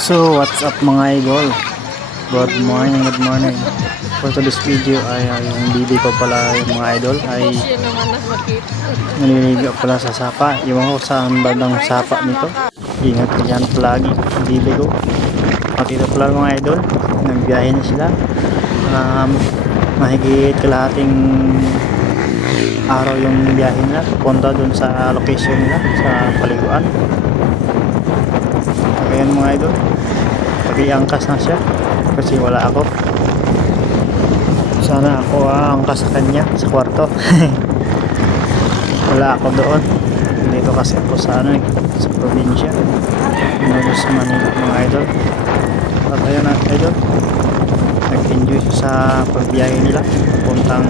So what's up mga idol, good morning. For today's video ay yung bibi ko pala yung mga idol ay naliligo pala sa sapa. Iwan ko saan bandang sapa nito, ingat ka dyan palagi bibi ko. Makita pala mga idol, nagbiyahe na sila, mahigit kalahating araw yung biyahe nila punta dun sa location nila sa paliguan. Ayan mga idol, pag-iangkas na siya kasi wala ako. Sana ako angkas sa kanya sa kwarto. Wala ako doon, dito kasi ako sa sa probinsya, sa Manila mga idol. At ayun na idol, nag-enjoy siya sa pagbiyahe nila puntang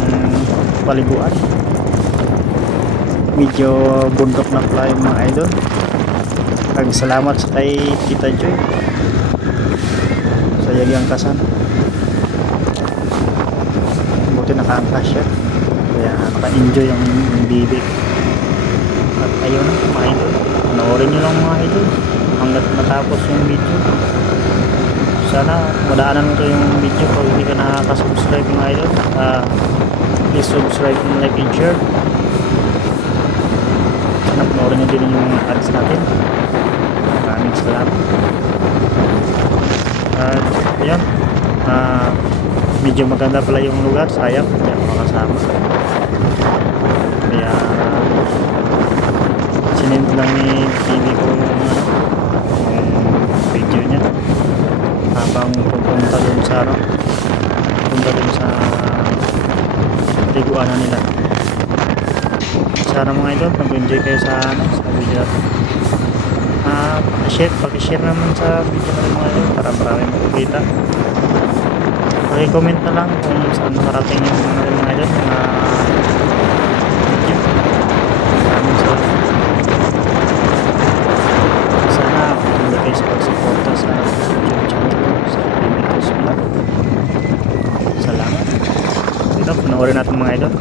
paliguan. Medyo bundok na pala yung mga idol. Salamat sa kay Tita Joy sa yagyang kasan, buti nakaangkas siya kaya naka-enjoy yung bibig. At ayun na mga idol, panoorin nyo lang mga idol hanggat matapos yung video. Sana madaanan ko yung video kung hindi ka nakaka-subscribe mga idol. Please subscribe and like and share. Sana panoorin nyo din yung ads natin. Maraming salamat. At ayan, medyo maganda pala yung lugar, sayang hindi ako makasama. Kaya sinend lang ni TV ko yung video niya habang pupunta dun sa liguanan nila. Sana mga idol mag-enjoy kayo sa video. Pag-share naman sa video na rin mga idol para marami makikita. Pag-comment na lang kung saan nakarating yung mga idol na video. Maraming salamat. Sana hindi kayo sa pagsuporta sa YouTube channel sa Pilipinas Vlog. Salamat. Dito, panoorin natin mga idol.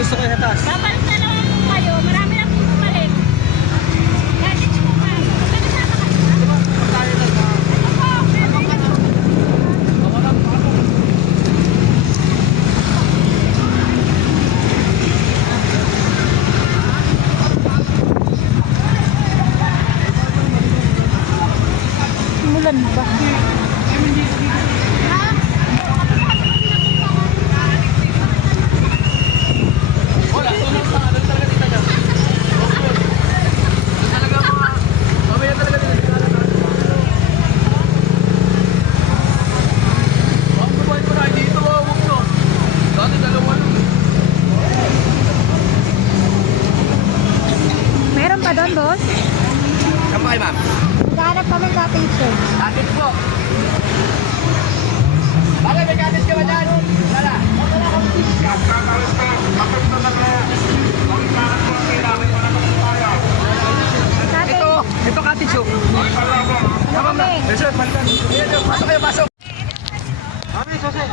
Gusto ko yung taas. Babalik na lang po kayo. Marami na po bumalik. Gadgets po ka. Magkakasama ka na. Mulan ba? Meron pa doon, boss? Saan ba kayo, ma'am? Naghanap kami sa teacher. Atin po. Bakit may katis ka ba dyan? Wala. Ito katis yun. Ano kami? Resort, balikan. Pasok kayo, pasok. Mami, sose.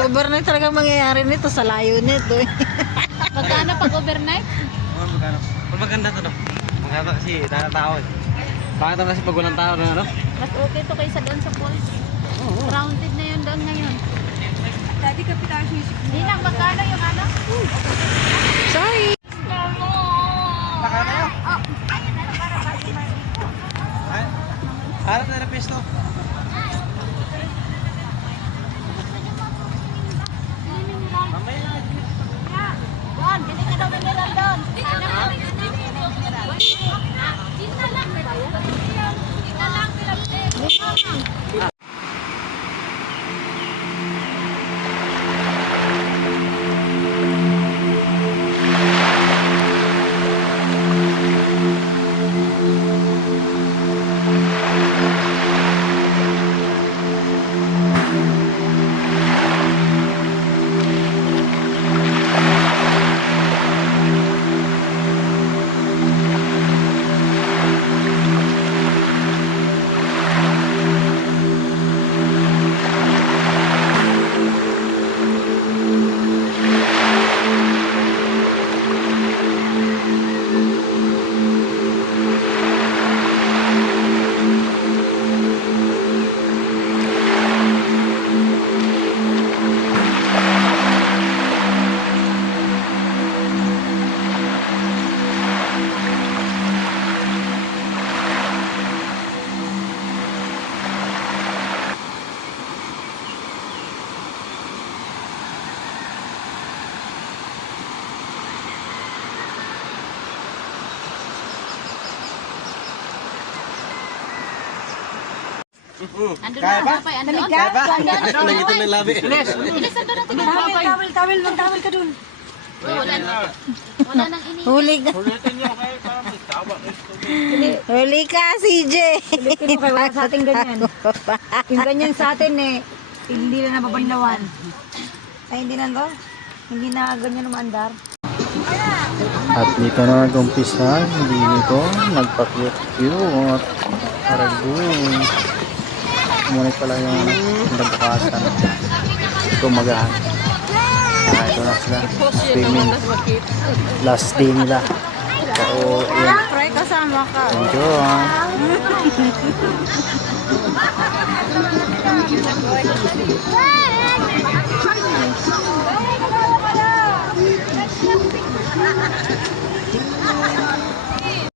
Overnight talagang mangyayari nito sa layo nito. Magkano pag overnight? Magkano? Maganda to, no? Maganda kasi tao eh. Bakit na kasi pag walang tao na, no? Mas okay to kaysa doon sa falls. Grounded na yun doon ngayon. Dati kapitan siya. Hindi lang, magkano yung ano? Sorry. Nakaka kayo? Harap na na pesto. Andun na, papay. Andun. Andun. Nagito ng labi. Ilis, andun na tingin. Papay. Tawil ka dun. Wala nang ini. Huli ka. Huli ka, CJ. Ulitin mo kayo, wala sa ating ganyan. Yung ganyan sa atin hindi na nababanlawan. Ay, hindi na to? Hindi na ganyan umaandar. At dito na nag-umpisa, hindi nito nagpa-cute Aragoy. Kumunit pala yung nagbukasan. Kumagahan. Ito na sila. Swimming. Last day nila. So, yun. Pre, kasama ka. Enjoy.